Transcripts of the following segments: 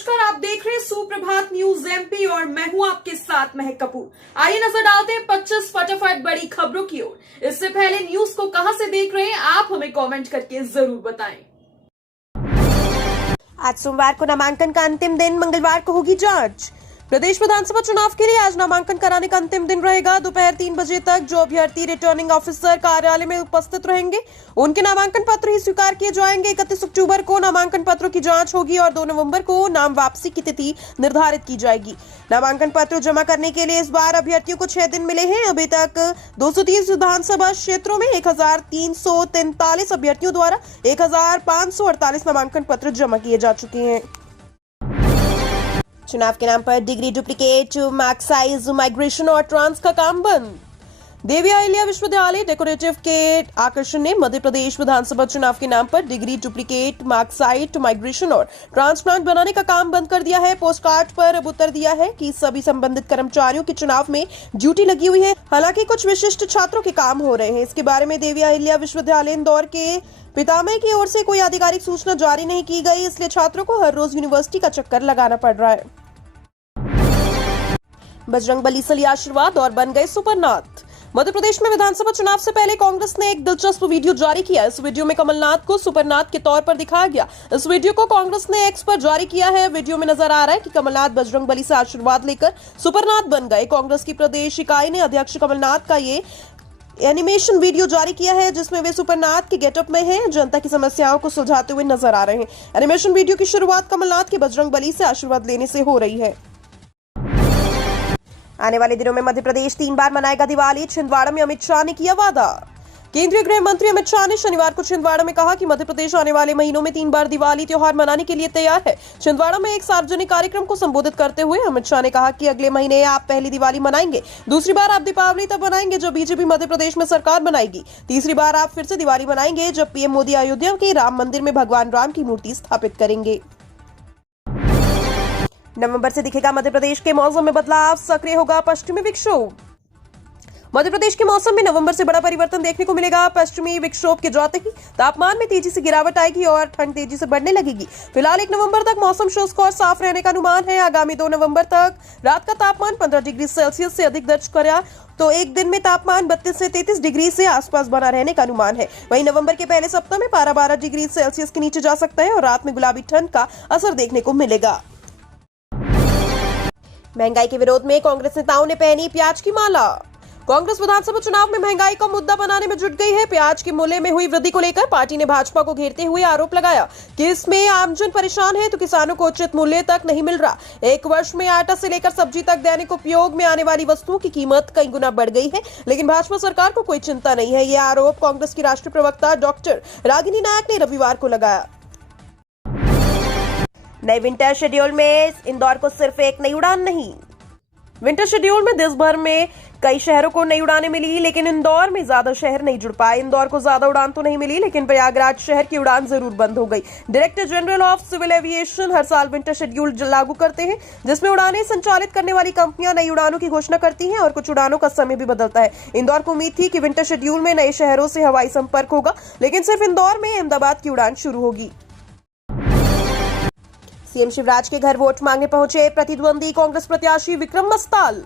नमस्कार, आप देख रहे हैं सुप्रभात न्यूज एमपी और मैं हूं आपके साथ महक कपूर। आइए नजर डालते हैं 25 फटाफट बड़ी खबरों की ओर। इससे पहले न्यूज को कहां से देख रहे हैं आप हमें कमेंट करके जरूर बताएं। आज सोमवार को नामांकन का अंतिम दिन, मंगलवार को होगी जांच। प्रदेश विधानसभा चुनाव के लिए आज नामांकन कराने का अंतिम दिन रहेगा। दोपहर 3 बजे तक जो अभ्यर्थी रिटर्निंग ऑफिसर कार्यालय में उपस्थित रहेंगे उनके नामांकन पत्र ही स्वीकार किए जाएंगे। 31 अक्टूबर को नामांकन पत्रों की जांच होगी और 2 नवंबर को नाम वापसी की तिथि निर्धारित की जाएगी। नामांकन पत्र जमा करने के लिए इस बार अभ्यर्थियों को 6 दिन मिले हैं। अभी तक 230 विधानसभा क्षेत्रों में 1343 अभ्यर्थियों द्वारा 1548 नामांकन पत्र जमा किए जा चुके हैं। चुनाव के नाम पर degree duplicate, mark size, migration और ट्रांस का काम बंद। देवी अहिल्या विश्वविद्यालय डेकोरेटिव के आकर्षण ने मध्य प्रदेश विधानसभा चुनाव के नाम पर डिग्री डुप्लीकेट, मार्कसाइट, माइग्रेशन और ट्रांसप्लांट बनाने का काम बंद कर दिया है। पोस्ट कार्ड पर अब उत्तर दिया है कि सभी संबंधित कर्मचारियों की चुनाव में ड्यूटी लगी हुई है। हालांकि कुछ विशिष्ट छात्रों के काम हो रहे हैं। इसके बारे में देवी अहिल्या विश्वविद्यालय इंदौर के पितामह की ओर से कोई आधिकारिक सूचना जारी नहीं की गई, इसलिए छात्रों को हर रोज यूनिवर्सिटी का चक्कर लगाना पड़ रहा है। बजरंगबली से लिया आशीर्वाद और बन गए सुपरनाथ। मध्य प्रदेश में विधानसभा चुनाव से पहले कांग्रेस ने एक दिलचस्प वीडियो जारी किया। इस वीडियो में कमलनाथ को सुपरनाथ के तौर पर दिखाया गया। इस वीडियो को कांग्रेस ने एक्स पर जारी किया है। वीडियो में नजर आ रहा है कि कमलनाथ बजरंगबली से आशीर्वाद लेकर सुपरनाथ बन गए। कांग्रेस की प्रदेश इकाई ने अध्यक्ष कमलनाथ का ये एनिमेशन वीडियो जारी किया है जिसमें वे सुपरनाथ के गेटअप में हैं, जनता की समस्याओं को सुलझाते हुए नजर आ रहे हैं। एनिमेशन वीडियो की शुरुआत कमलनाथ के बजरंगबली से आशीर्वाद लेने से हो रही है। आने वाले दिनों में मध्य प्रदेश 3 बार मनाएगा दिवाली, छिंदवाड़ा में अमित शाह ने किया वादा। केंद्रीय गृह मंत्री अमित शाह ने शनिवार को छिंदवाड़ा में कहा कि मध्य प्रदेश आने वाले महीनों में 3 बार दिवाली त्योहार मनाने के लिए तैयार है। छिंदवाड़ा में एक सार्वजनिक कार्यक्रम को संबोधित करते हुए अमित शाह ने कहा कि अगले महीने आप पहली दिवाली मनाएंगे, दूसरी बार आप दीपावली तब मनाएंगे जब बीजेपी मध्य प्रदेश में सरकार बनाएगी, तीसरी बार आप फिर से दिवाली मनाएंगे जब पीएम मोदी अयोध्या के राम मंदिर में भगवान राम की मूर्ति स्थापित करेंगे। नवंबर से दिखेगा मध्य प्रदेश के मौसम में बदलाव, सक्रिय होगा पश्चिमी विक्षोभ। मध्य प्रदेश के मौसम में नवंबर से बड़ा परिवर्तन देखने को मिलेगा। पश्चिमी विक्षोभ के जाते ही तापमान में तेजी से गिरावट आएगी और ठंड तेजी से बढ़ने लगेगी। फिलहाल 1 नवंबर तक मौसम शुष्क और साफ रहने का अनुमान है। आगामी 2 नवंबर तक रात का तापमान 15 डिग्री सेल्सियस से अधिक दर्ज करेगा तो एक दिन में तापमान 32 से 33 डिग्री से आसपास बना रहने का अनुमान है। वहीं नवंबर के पहले सप्ताह में पारा 12 डिग्री सेल्सियस के नीचे जा सकता है और रात में गुलाबी ठंड का असर देखने को मिलेगा। महंगाई के विरोध में कांग्रेस नेताओं ने पहनी प्याज की माला। कांग्रेस विधानसभा चुनाव में महंगाई का मुद्दा बनाने में जुट गई है। प्याज के मूल्य में हुई वृद्धि को लेकर पार्टी ने भाजपा को घेरते हुए आरोप लगाया कि इसमें आमजन परेशान है तो किसानों को उचित मूल्य तक नहीं मिल रहा। एक वर्ष में आटा से लेकर सब्जी तक दैनिक उपयोग में आने वाली वस्तुओं की कीमत कई गुना बढ़ गई है, लेकिन भाजपा सरकार को कोई चिंता नहीं है। यह आरोप कांग्रेस की राष्ट्रीय प्रवक्ता डॉक्टर रागिनी नायक ने रविवार को लगाया। नए विंटर शेड्यूल में इंदौर को सिर्फ एक नई उड़ान नहीं। विंटर शेड्यूल में देश भर में कई शहरों को नई उड़ानें मिली, लेकिन इंदौर में ज्यादा शहर नहीं जुड़ पाए। इंदौर को ज्यादा उड़ान तो नहीं मिली, लेकिन प्रयागराज शहर की उड़ान जरूर बंद हो गई। Director general of civil aviation हर साल विंटर शेड्यूल लागू करते हैं जिसमें उड़ानें संचालित करने वाली कंपनियां नई उड़ानों की घोषणा करती हैं और कुछ उड़ानों का समय भी बदलता है। इंदौर को उम्मीद थी कि विंटर शेड्यूल में नए शहरों से हवाई संपर्क होगा, लेकिन सिर्फ इंदौर में अहमदाबाद की उड़ान शुरू होगी। सीएम शिवराज के घर वोट मांगने पहुंचे प्रतिद्वंदी कांग्रेस प्रत्याशी विक्रम मस्ताल।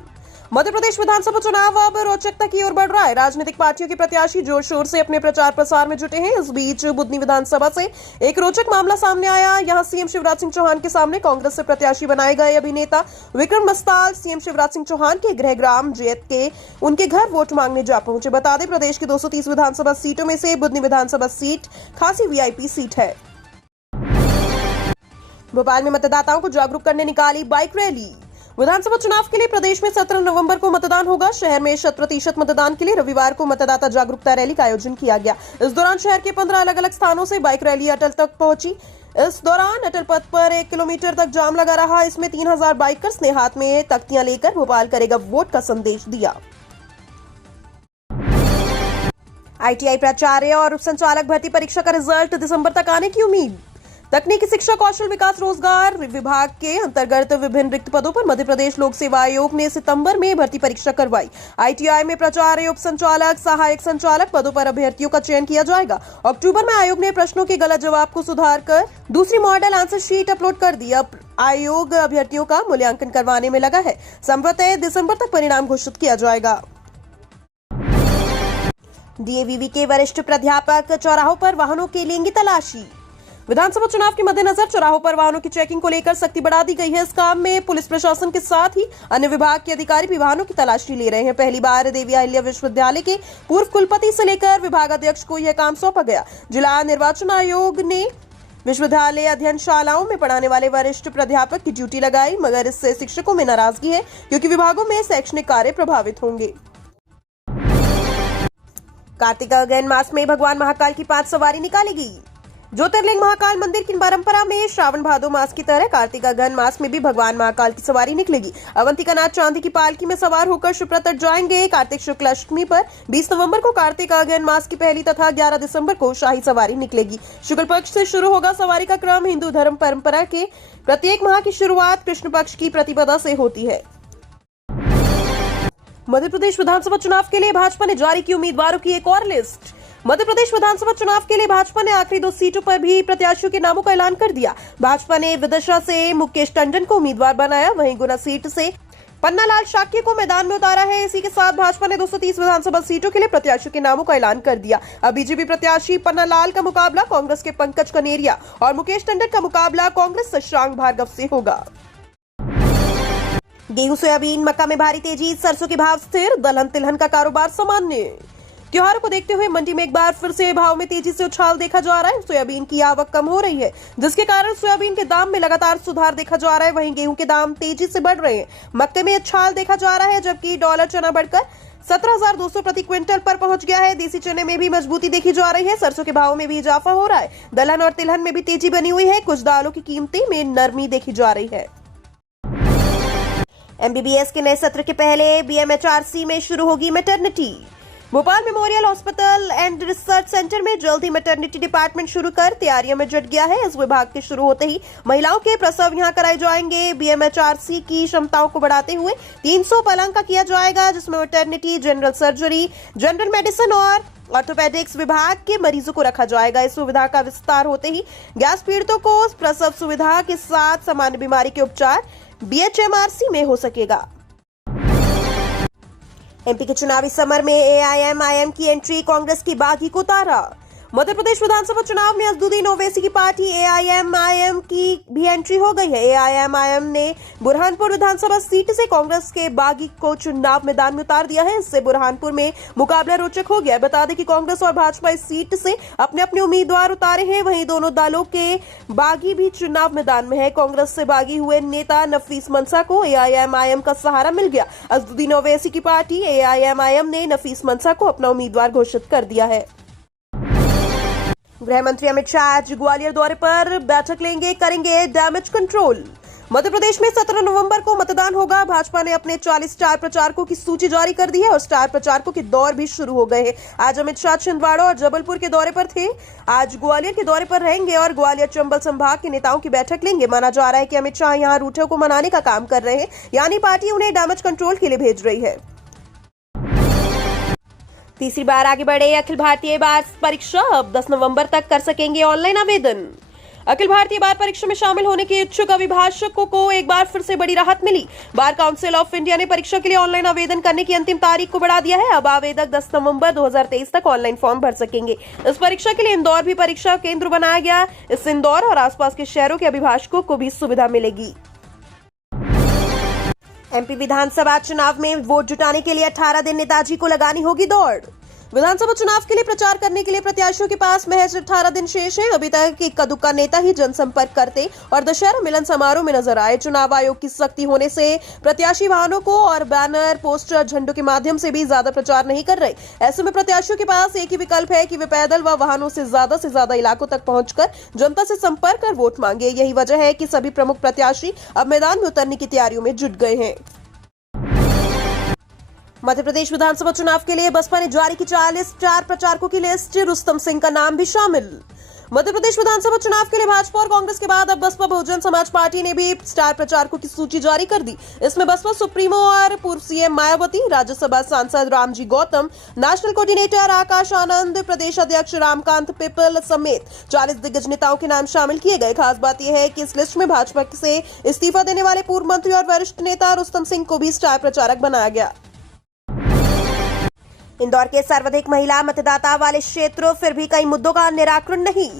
मध्य प्रदेश विधानसभा चुनाव अब रोचकता की ओर बढ़ रहा है। राजनीतिक पार्टियों के प्रत्याशी जोर शोर से अपने प्रचार प्रसार में जुटे हैं। इस बीच बुधनी विधानसभा से एक रोचक मामला सामने आया। यहां सीएम शिवराज सिंह चौहान के सामने कांग्रेस से प्रत्याशी बनाए गए अभिनेता विक्रम मस्ताल सीएम शिवराज सिंह चौहान के गृह ग्राम जैत के उनके घर वोट मांगने जा पहुंचे। बता दें, प्रदेश की 230 विधानसभा सीटों में से बुधनी विधानसभा सीट खासी वीआईपी सीट है। भोपाल में मतदाताओं को जागरूक करने निकाली बाइक रैली। विधानसभा चुनाव के लिए प्रदेश में 17 नवंबर को मतदान होगा। शहर में 100% मतदान के लिए रविवार को मतदाता जागरूकता रैली का आयोजन किया गया। इस दौरान शहर के 15 अलग अलग स्थानों से बाइक रैली अटल तक पहुंची। इस दौरान अटल पथ पर 1 किलोमीटर तक जाम लगा रहा। इसमें 3000 बाइकर्स ने हाथ में तख्तियां लेकर भोपाल करेगा वोट का संदेश दिया। आईटीआई प्राचार्य और संचालक भर्ती परीक्षा का रिजल्ट दिसंबर तक आने की उम्मीद। तकनीकी शिक्षा, कौशल विकास, रोजगार विभाग के अंतर्गत विभिन्न रिक्त पदों पर मध्य प्रदेश लोक सेवा आयोग ने सितंबर में भर्ती परीक्षा करवाई। ITI में प्राचार्य, उप संचालक, सहायक संचालक पदों पर अभ्यर्थियों का चयन किया जाएगा। अक्टूबर में आयोग ने प्रश्नों के गलत जवाब को सुधार कर दूसरी मॉडल आंसर शीट अपलोड कर दी। अब आयोग अभ्यर्थियों का मूल्यांकन करवाने में लगा है। संभवतः दिसंबर तक परिणाम घोषित किया जाएगा। DAVV के वरिष्ठ प्राध्यापक चौराहों पर वाहनों की लेंगी तलाशी। विधानसभा चुनाव के मद्देनजर चौराहों पर वाहनों की चेकिंग को लेकर सख्ती बढ़ा दी गई है। इस काम में पुलिस प्रशासन के साथ ही अन्य विभाग के अधिकारी भी वाहनों की तलाशी ले रहे हैं। पहली बार देवी अहिल्या विश्वविद्यालय के पूर्व कुलपति से लेकर विभागाध्यक्ष को यह काम सौंपा गया। जिला निर्वाचन आयोग ने विश्वविद्यालय अध्ययनशालाओं में पढ़ाने वाले वरिष्ठ प्राध्यापक की ड्यूटी लगाई, मगर इससे शिक्षकों में नाराजगी है क्योंकि विभागों में शैक्षणिक कार्य प्रभावित होंगे। कार्तिक अगहन मास में भगवान महाकाल की 5 सवारी निकालेगी। ज्योतिर्लिंग महाकाल मंदिर की परंपरा में श्रावण भादो मास की तरह कार्तिक अगहन मास में भी भगवान महाकाल की सवारी निकलेगी। अवंतिकानाथ चांदी की पालकी में सवार होकर शिप्रा तट जाएंगे। कार्तिक शुक्ल अष्टमी पर 20 नवंबर को कार्तिक अगहन मास की पहली तथा 11 दिसंबर को शाही सवारी निकलेगी। शुक्ल पक्ष से शुरू होगा सवारी का क्रम। हिंदू धर्म परंपरा के प्रत्येक माह की शुरुआत कृष्ण पक्ष की प्रतिपदा से होती है। मध्य प्रदेश विधानसभा चुनाव के लिए भाजपा ने जारी की उम्मीदवारों की एक और लिस्ट। मध्य प्रदेश विधानसभा चुनाव के लिए भाजपा ने आखिरी 2 सीटों पर भी प्रत्याशियों के नामों का ऐलान कर दिया। भाजपा ने विदिशा से मुकेश टंडन को उम्मीदवार बनाया, वहीं गुना सीट से पन्नालाल शाक्य को मैदान में उतारा है। इसी के साथ भाजपा ने 230 विधानसभा सीटों के लिए प्रत्याशियों के नामों का ऐलान कर दिया। अब बीजेपी प्रत्याशी पन्नालाल का मुकाबला कांग्रेस के पंकज कनेरिया और मुकेश टंडन का मुकाबला कांग्रेस से शशांक भार्गव से होगा। गेहूं, सोयाबीन, मक्का में भारी तेजी, सरसों के भाव स्थिर, दलहन तिलहन का कारोबार सामान्य। त्योहारों को देखते हुए मंडी में एक बार फिर से भाव में तेजी से उछाल देखा जा रहा है। सोयाबीन की आवक कम हो रही है, जिसके कारण सोयाबीन के दाम में लगातार सुधार देखा जा रहा है। वहीं गेहूं के दाम तेजी से बढ़ रहे हैं। मक्के में उछाल देखा जा रहा है, जबकि डॉलर चना बढ़कर 17,200 प्रति क्विंटल पर पहुंच गया है। देसी चने में भी मजबूती देखी जा रही है। सरसों के भाव में भी इजाफा हो रहा है। दलहन और तिलहन में भी तेजी बनी हुई है। कुछ दालों की कीमतें में नरमी देखी जा रही है। MBBS के नए सत्र के पहले BMHRC में शुरू होगी maternity. Bhopal memorial hospital and research centre में जल्द ही मैटरनिटी डिपार्टमेंट शुरू कर तैयारियों में जुट गया है। इस विभाग के शुरू होते ही महिलाओं के प्रसव यहां कराए जाएंगे। BMHRC की क्षमताओं को बढ़ाते हुए 300 पलंग का किया जाएगा, जिसमें maternity, general surgery, general medicine और ऑर्थोपेडिक्स विभाग के मरीजों को रखा जाएगा। इस सुविधा का विस्तार होते ही गैस पीड़ितों को प्रसव सुविधा के साथ सामान्य बीमारी के उपचार BHMRC में हो सकेगा। MP के चुनावी समर में AIMIM की एंट्री, कांग्रेस की बागी को तारा। मध्य प्रदेश विधानसभा चुनाव में असदुद्दीन ओवैसी की पार्टी AIMIM की भी एंट्री हो गई है। AIMIM ने बुरहानपुर विधानसभा सीट से कांग्रेस के बागी को चुनाव मैदान में उतार दिया है। इससे बुरहानपुर में मुकाबला रोचक हो गया। बता दें कि कांग्रेस और भाजपा इस सीट से अपने अपने उम्मीदवार उतारे हैं। वहीं दोनों दलों के बागी भी चुनाव मैदान में है। कांग्रेस से बागी हुए नेता नफीस मंसा को AIMIM का सहारा मिल गया। असदुद्दीन ओवैसी की पार्टी AIMIM ने नफीस मंसा को अपना उम्मीदवार घोषित कर दिया है। गृह मंत्री अमित शाह आज ग्वालियर दौरे पर बैठक लेंगे, करेंगे डैमेज कंट्रोल। मध्य प्रदेश में 17 नवंबर को मतदान होगा। भाजपा ने अपने 40 स्टार प्रचारकों की सूची जारी कर दी है और स्टार प्रचारकों के दौर भी शुरू हो गए हैं। आज अमित शाह छिंदवाड़ा और जबलपुर के दौरे पर थे, आज ग्वालियर के दौरे पर रहेंगे और ग्वालियर चंबल संभाग के नेताओं की बैठक लेंगे। माना जा रहा है कि अमित शाह यहां रूठे को मनाने का काम कर रहे हैं, यानी पार्टी उन्हें डैमेज कंट्रोल के लिए भेज रही है। तीसरी बार आगे बढ़े अखिल भारतीय बार परीक्षा, अब 10 नवंबर तक कर सकेंगे ऑनलाइन आवेदन। अखिल भारतीय बार परीक्षा में शामिल होने के इच्छुक अभिभाषकों को एक बार फिर से बड़ी राहत मिली। बार काउंसिल ऑफ इंडिया ने परीक्षा के लिए ऑनलाइन आवेदन करने की अंतिम तारीख को बढ़ा दिया है। अब आवेदक 10 नवंबर 2023 तक ऑनलाइन फॉर्म भर सकेंगे। इस परीक्षा के लिए इंदौर भी परीक्षा केंद्र बनाया गया। इससे इंदौर और आसपास के शहरों के अभिभाषकों को भी सुविधा मिलेगी। MP विधानसभा चुनाव में वोट जुटाने के लिए 18 दिन नेताजी को लगानी होगी दौड़। विधानसभा चुनाव के लिए प्रचार करने के लिए प्रत्याशियों के पास महज 18 दिन शेष हैं। अभी तक इक्का दुक्का नेता ही जनसंपर्क करते और दशहरा मिलन समारोह में नजर आए। चुनाव आयोग की सख्ती होने से प्रत्याशी वाहनों को और बैनर, पोस्टर, झंडों के माध्यम से भी ज्यादा प्रचार नहीं कर रहे। ऐसे में प्रत्याशियों के पास एक ही विकल्प है कि वे पैदल व वाहनों से ज्यादा इलाकों तक पहुंचकर जनता से संपर्क कर वोट मांगे। यही वजह है कि सभी प्रमुख प्रत्याशी अब मैदान में उतरने की तैयारियों में जुट गए हैं। मध्य प्रदेश विधानसभा चुनाव के लिए बसपा ने जारी की 40 स्टार प्रचारकों की लिस्ट। रुस्तम सिंह का नाम भी शामिल। मध्य प्रदेश विधानसभा चुनाव के लिए भाजपा और कांग्रेस के बाद अब बसपा बहुजन समाज पार्टी ने भी स्टार प्रचारकों की सूची जारी कर दी। इसमें बसपा सुप्रीमो और पूर्व सीएम मायावती, राज्यसभा सांसद रामजी गौतम, नेशनल कोऑर्डिनेटर आकाश आनंद, प्रदेश अध्यक्ष रामकांत पिपल समेत 40 दिग्गज नेताओं के नाम शामिल किए गए। खास बात यह है कि इस लिस्ट में भाजपा से इस्तीफा देने वाले पूर्व मंत्री और वरिष्ठ नेता रुस्तम सिंह को भी स्टार प्रचारक बनाया गया। इंदौर के सर्वाधिक महिला मतदाता वाले क्षेत्रों, फिर भी कई मुद्दों का निराकरण नहीं।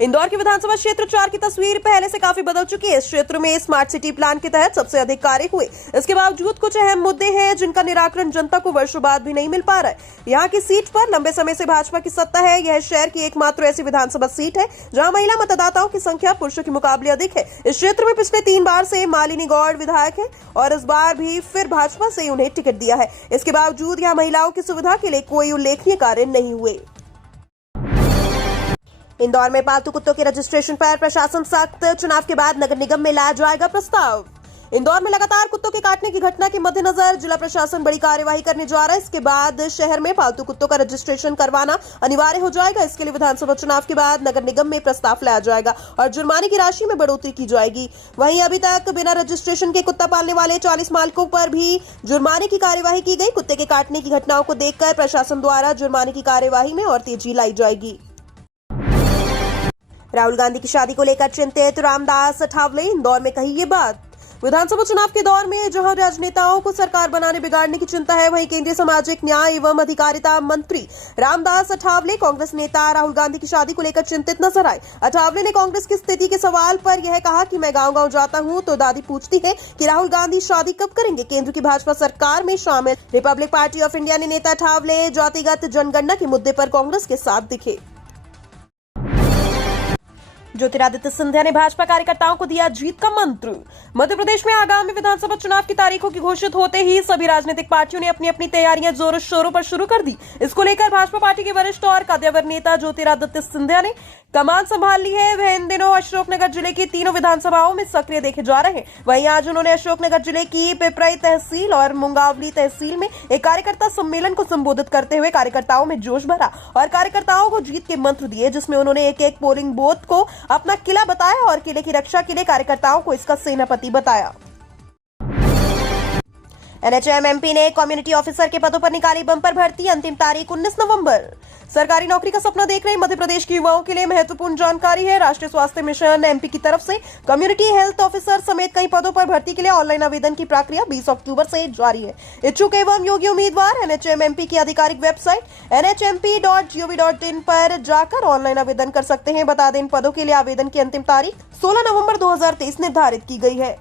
इंदौर के विधानसभा क्षेत्र 4 की तस्वीर पहले से काफी बदल चुकी है। इस क्षेत्र में स्मार्ट सिटी प्लान के तहत सबसे अधिक कार्य हुए। इसके बावजूद कुछ अहम मुद्दे हैं जिनका निराकरण जनता को वर्षों बाद भी नहीं मिल पा रहा है। यहाँ की सीट पर लंबे समय से भाजपा की सत्ता है। यह शहर की एकमात्र ऐसी विधानसभा सीट है जहाँ महिला मतदाताओं की संख्या पुरुषों के मुकाबले अधिक है। इस क्षेत्र में पिछले 3 बार से मालिनी गौड़ विधायक है और इस बार भी फिर भाजपा से उन्हें टिकट दिया है। इसके बावजूद यहाँ महिलाओं की सुविधा के लिए कोई उल्लेखनीय कार्य नहीं हुए। इंदौर में पालतू कुत्तों के रजिस्ट्रेशन पर प्रशासन सख्त, चुनाव के बाद नगर निगम में लाया जाएगा प्रस्ताव। इंदौर में लगातार कुत्तों के काटने की घटना के मद्देनजर जिला प्रशासन बड़ी कार्यवाही करने जा रहा है। इसके बाद शहर में पालतू कुत्तों का रजिस्ट्रेशन करवाना अनिवार्य हो जाएगा। इसके लिए विधानसभा चुनाव के बाद नगर निगम में प्रस्ताव लाया जाएगा और जुर्माने की राशि में बढ़ोतरी की जाएगी। वहीं अभी तक बिना रजिस्ट्रेशन के कुत्ता पालने वाले 40 मालिकों पर भी जुर्माने की कार्यवाही की गई। कुत्ते के काटने की घटनाओं को देखकर प्रशासन द्वारा जुर्माने की कार्यवाही में और तेजी लाई जाएगी। राहुल गांधी की शादी को लेकर चिंतित रामदास अठावले, इंदौर में कही ये बात। विधानसभा चुनाव के दौर में जहां राजनेताओं को सरकार बनाने बिगाड़ने की चिंता है, वहीं केंद्रीय सामाजिक न्याय एवं अधिकारिता मंत्री रामदास अठावले कांग्रेस नेता राहुल गांधी की शादी को लेकर चिंतित नजर आए। अठावले ने कांग्रेस की स्थिति के सवाल पर यह कहा कि मैं गांव-गांव जाता हूं तो दादी पूछती है कि राहुल गांधी शादी कब करेंगे। केंद्र की भाजपा सरकार में शामिल रिपब्लिक पार्टी ऑफ इंडिया ने नेता अठावले जातिगत जनगणना के मुद्दे पर कांग्रेस के साथ दिखे। ज्योतिरादित्य सिंधिया ने भाजपा कार्यकर्ताओं को दिया जीत का मंत्र। मध्य प्रदेश में आगामी विधानसभा चुनाव की तारीखों की घोषित होते ही सभी राजनीतिक पार्टियों ने अपनी अपनी तैयारियां जोरों शोरों पर शुरू कर दी। इसको लेकर भाजपा पार्टी के वरिष्ठ और कद्दावर नेता ज्योतिरादित्य सिंधिया ने कमान संभाल ली है। वह इन दिनों अशोकनगर जिले की तीनों विधानसभाओं में सक्रिय देखे जा रहे हैं। वहीं आज उन्होंने अशोकनगर जिले की पिपराई तहसील और मुंगावली तहसील में एक कार्यकर्ता सम्मेलन को संबोधित करते हुए कार्यकर्ताओं में जोश भरा और कार्यकर्ताओं को जीत के मंत्र दिए, जिसमें उन्होंने एक एक पोलिंग बूथ को अपना किला बताया और किले की रक्षा के लिए कार्यकर्ताओं को इसका सेनापति बताया। एनएचएम एमपी ने कम्युनिटी ऑफिसर के पदों पर निकाली बंपर भर्ती, अंतिम तारीख 19 नवंबर। सरकारी नौकरी का सपना देख रहे मध्य प्रदेश के युवाओं के लिए महत्वपूर्ण जानकारी है। राष्ट्रीय स्वास्थ्य मिशन एमपी की तरफ से कम्युनिटी हेल्थ ऑफिसर समेत कई पदों पर भर्ती के लिए ऑनलाइन आवेदन की प्रक्रिया 20 अक्टूबर से जारी है। इच्छुक एवं योग्य उम्मीदवार एनएचएम एमपी की आधिकारिक वेबसाइट nhmp.gov.in पर जाकर ऑनलाइन आवेदन कर सकते हैं। बता दें, इन पदों के लिए आवेदन की अंतिम तारीख 16 नवंबर 2023 निर्धारित की गई है।